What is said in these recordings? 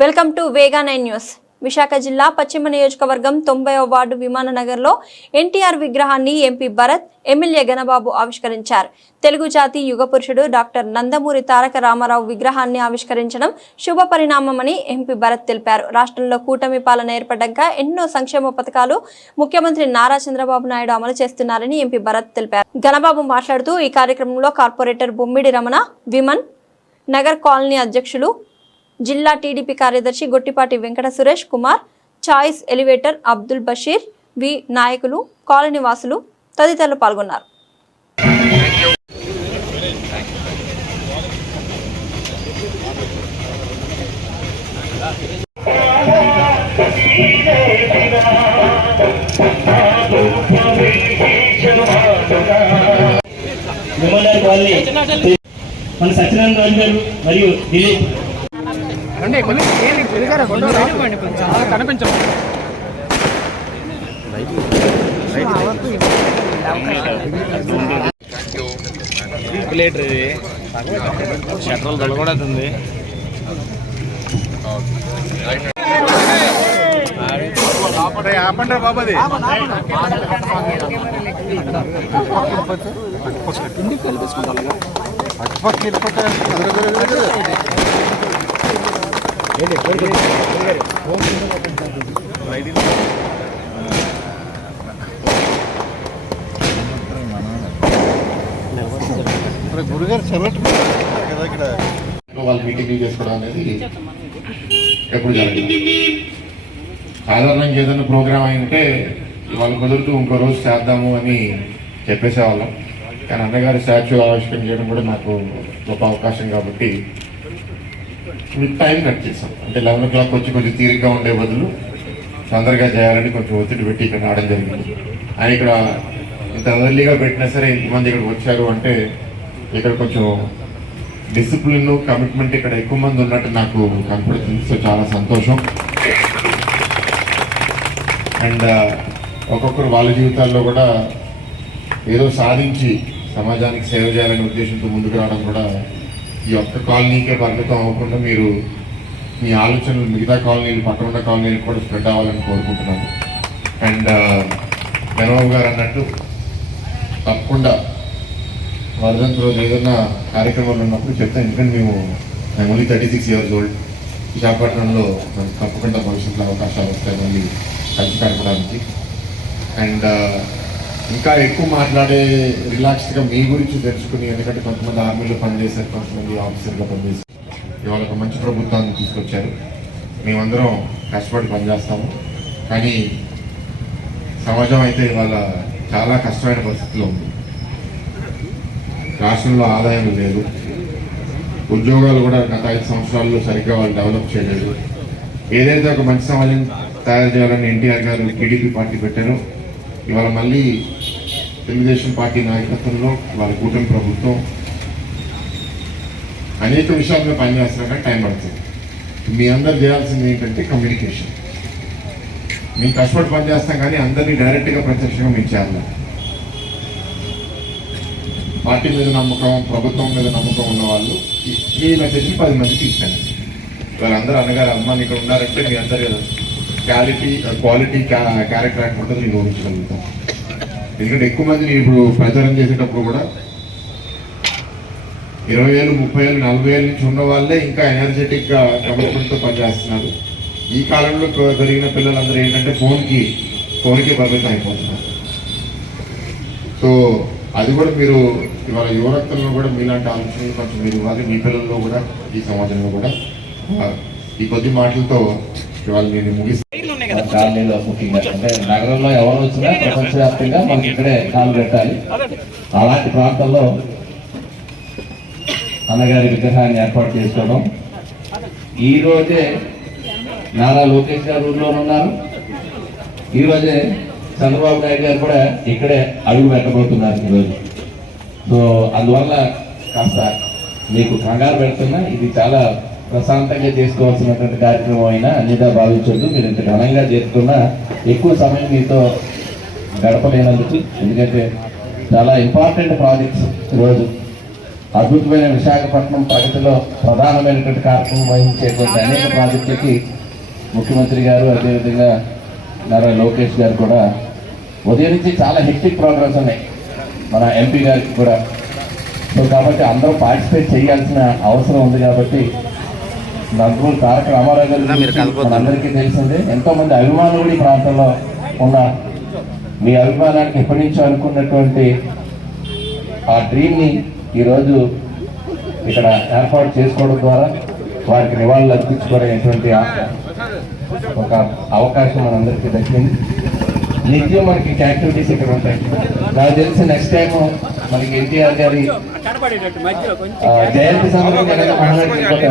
Welcome to Vega nine news. Visakha జిల్లా పశ్చిమ నియోజకవర్గం తొంభై వార్డు విమాననగర్లో ఎన్టీఆర్ విగ్రహాన్ని ఎంపీ భరత్ ఎమ్మెల్యే గణబాబు ఆవిష్కరించారు. తెలుగు జాతి యుగ పురుషుడు డాక్టర్ నందమూరి తారక రామారావు విగ్రహాన్ని ఆవిష్కరించడం శుభ పరిణామమని ఎంపీ భరత్ తెలిపారు. రాష్ట్రంలో కూటమి పాలన ఏర్పడ్డాక ఎన్నో సంక్షేమ పథకాలు ముఖ్యమంత్రి నారా చంద్రబాబు నాయుడు అమలు చేస్తున్నారని ఎంపీ భరత్ తెలిపారు. గణబాబు మాట్లాడుతూ ఈ కార్యక్రమంలో corporator Bommidi Ramana women Nagar colony అధ్యక్షులు జిల్లా టీడీపీ కార్యదర్శి Gottipati Venkata Suresh Kumar choice elevator Abdul Bashir V నాయకులు కాలనీ వాసులు తదితరులు పాల్గొన్నారు. మన సత్యనారాయణ రాజు గారు మరియు దిలీప్ రండి కొంచెం ఏమి ఎదుగారా కొంచెం రానివ్వండి కొంచెం. అలా కనిపించండి క్యాలిక్యులేటర్ ఇది షట్రల్ గురుగారు ఆపండి వాళ్ళు మీటింగ్ చేసుకోవడం అనేది ఎప్పుడు జరగదు సాధారణంగా ఏదైనా ప్రోగ్రామ్ అయింటే ఇవాళ కుదురుతూ ఇంకో రోజు చేద్దాము అని చెప్పేసేవాళ్ళం. కానీ అన్నగారి స్టాచ్యూ ఆవిష్కరణ చేయడం కూడా నాకు గొప్ప అవకాశం కాబట్టి టైం కట్ చేసాం అంటే లెవెన్ ఓ క్లాక్ వచ్చి కొంచెం తీరిగ్గా ఉండే బదులు తొందరగా చేయాలని కొంచెం ఒత్తిడి పెట్టి ఇక్కడ రావడం జరిగింది. ఆయన ఇక్కడ ఇంత ఎర్లీగా పెట్టినా సరే ఇంతమంది ఇక్కడికి వచ్చారు అంటే ఇక్కడ కొంచెం డిసిప్లిన్ కమిట్మెంట్ ఇక్కడ ఎక్కువ మంది ఉన్నట్టు నాకు కనపడుతుంది. సో చాలా సంతోషం. అండ్ uh, ఒక్కొక్కరు వాళ్ళ జీవితాల్లో కూడా ఏదో సాధించి సమాజానికి సేవ చేయాలనే ఉద్దేశంతో ముందుకు రావడం కూడా ఈ ఒక్క కాలనీకే పరిమితం అవ్వకుండా మీరు మీ ఆలోచనలు మిగతా కాలనీలు పక్కన కాలనీలు కూడా స్ప్రెడ్ అవ్వాలని కోరుకుంటున్నాను. అండ్ గణబాబు గారు అన్నట్టు తప్పకుండా వరదంత రోజు ఏదైనా కార్యక్రమాలు ఉన్నప్పుడు చెప్తాను ఎందుకంటే మేము మేము only thirty six years old విశాఖపట్నంలో మనకు తప్పకుండా భవిష్యత్తులో అవకాశాలు వస్తాయి మళ్ళీ కలిసి కడపడానికి అండ్ ఇంకా ఎక్కువ మాట్లాడే రిలాక్స్డ్గా మీ గురించి తెలుసుకుని ఎందుకంటే కొంతమంది ఆర్మీలో పనిచేశారు కొంతమంది ఆఫీసర్గా పనిచేశారు. ఇవాళ ఒక మంచి ప్రభుత్వాన్ని తీసుకొచ్చారు. మేమందరం కష్టపడి పనిచేస్తాము. కానీ సమాజం అయితే ఇవాళ చాలా కష్టమైన పరిస్థితిలో ఉంది. రాష్ట్రంలో ఆదాయం లేదు. ఉద్యోగాలు కూడా గత ఐదు సంవత్సరాల్లో సరిగ్గా వాళ్ళు డెవలప్ చేయలేదు. ఏదైతే ఒక మంచి సమాజం తయారు చేయాలని ఎన్టీఆర్ గారు టీడీపీ పార్టీ పెట్టారో ఇవాళ మళ్ళీ తెలుగుదేశం పార్టీ నాయకత్వంలో వాళ్ళ కూటమి ప్రభుత్వం అనేక విషయాల మీద పనిచేస్తున్నా టైం పడుతుంది. మీ అందరు చేయాల్సింది ఏంటంటే కమ్యూనికేషన్ మేము కష్టపడి పనిచేస్తాం కానీ అందరినీ డైరెక్ట్గా ప్రత్యక్షంగా మేము చేయాలి. పార్టీ మీద నమ్మకం ప్రభుత్వం మీద నమ్మకం ఉన్న వాళ్ళు ఈ- ఈ మెసేజ్ పది మందికి ఇస్తాను వాళ్ళందరూ అన్నగారు అమ్మాని ఇక్కడ ఉన్నారంటే మీ అందరు క్వాలిటీ క్వాలిటీ క్యారెక్టర్ యాక్ట్ ఉంటుంది నేను ఊహించగలుగుతాం ఎందుకంటే ఎక్కువ మందిని ఇప్పుడు ప్రచారం చేసేటప్పుడు కూడా ఇరవై ఏళ్ళు ముప్పై ఏళ్ళు నలభై వేల నుంచి ఉన్న వాళ్ళే ఇంకా ఎనర్జెటిక్గా డెవలప్మెంట్తో పనిచేస్తున్నారు. ఈ కాలంలో జరిగిన పిల్లలందరూ ఏంటంటే ఫోన్కి ఫోన్కి పరిమితం అయిపోతున్నారు. సో అది కూడా మీరు ఇవాళ యువరక్తంలో కూడా మీలాంటి ఆలోచనలు కొంచెం మీరు ఇవ్వాలి. మీ పిల్లల్లో కూడా ఈ సమాజంలో కూడా. ఈ కొద్ది మాటలతో ఇవాళ నేను ముగిస్తాను కాలనీలో ముఖ్యంగా అంటే నగరంలో ఎవరు వచ్చినా ప్రపంచవ్యాప్తంగా మనకి ఇక్కడే కాలు పెట్టాలి అలాంటి ప్రాంతంలో అన్నగారి విగ్రహాన్ని ఏర్పాటు చేసుకోవడం. ఈ రోజే నారా లోకేష్ గారు ఊర్లో ఉన్నారు. ఈ రోజే చంద్రబాబు నాయుడు గారు కూడా ఇక్కడే అడుగు పెట్టబోతున్నారు ఈరోజు సో అందువల్ల కాస్త మీకు కంగారు పెడుతున్నా. ఇది చాలా ప్రశాంతంగా చేసుకోవాల్సినటువంటి కార్యక్రమం అయినా అన్నిగా భావించొద్దు. మీరు ఇంత ఘనంగా చేసుకున్నా ఎక్కువ సమయం మీతో గడపలేనందుకు ఎందుకంటే చాలా ఇంపార్టెంట్ ప్రాజెక్ట్స్ ఈరోజు. అద్భుతమైన విశాఖపట్నం ప్రగతిలో ప్రధానమైనటువంటి కార్యక్రమం వహించేటువంటి అనేక ప్రాజెక్టులకి ముఖ్యమంత్రి గారు అదేవిధంగా నారా లోకేష్ గారు కూడా ఉదయం నుంచి చాలా హెక్టిక్ ప్రోగ్రామ్స్ ఉన్నాయి. మన ఎంపీ గారికి కూడా. సో కాబట్టి అందరూ పార్టిసిపేట్ చేయాల్సిన అవసరం ఉంది కాబట్టి నందమూరి తారక రామారావు గారి మనందరికీ తెలిసిందే. ఎంతో మంది అభిమానులు ఈ ప్రాంతంలో ఉన్నారు మీ అభిమానానికి ఎప్పటి నుంచో అనుకున్నటువంటి ఆ డ్రీమ్ని ఈరోజు ఇక్కడ ఏర్పాటు చేసుకోవడం ద్వారా వారికి నివాళులు అర్పించుకునేటువంటి ఒక అవకాశం మనందరికీ దక్కింది. నిత్యం మనకి యాక్టివిటీస్ ఇక్కడ ఉంటాయి. నాకు తెలిసి నెక్స్ట్ టైం మనకి ఎన్టీఆర్ గారి జయంతి సందర్భంగా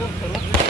జై ఎన్టీఆర్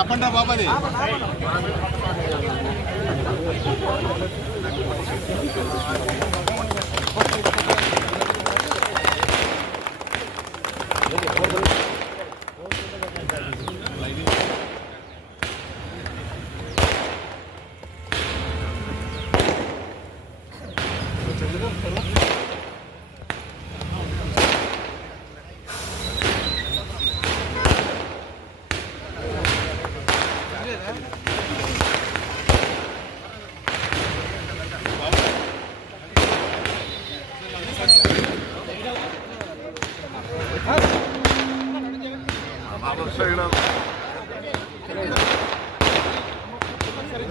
ఆపండ్రా బాబాది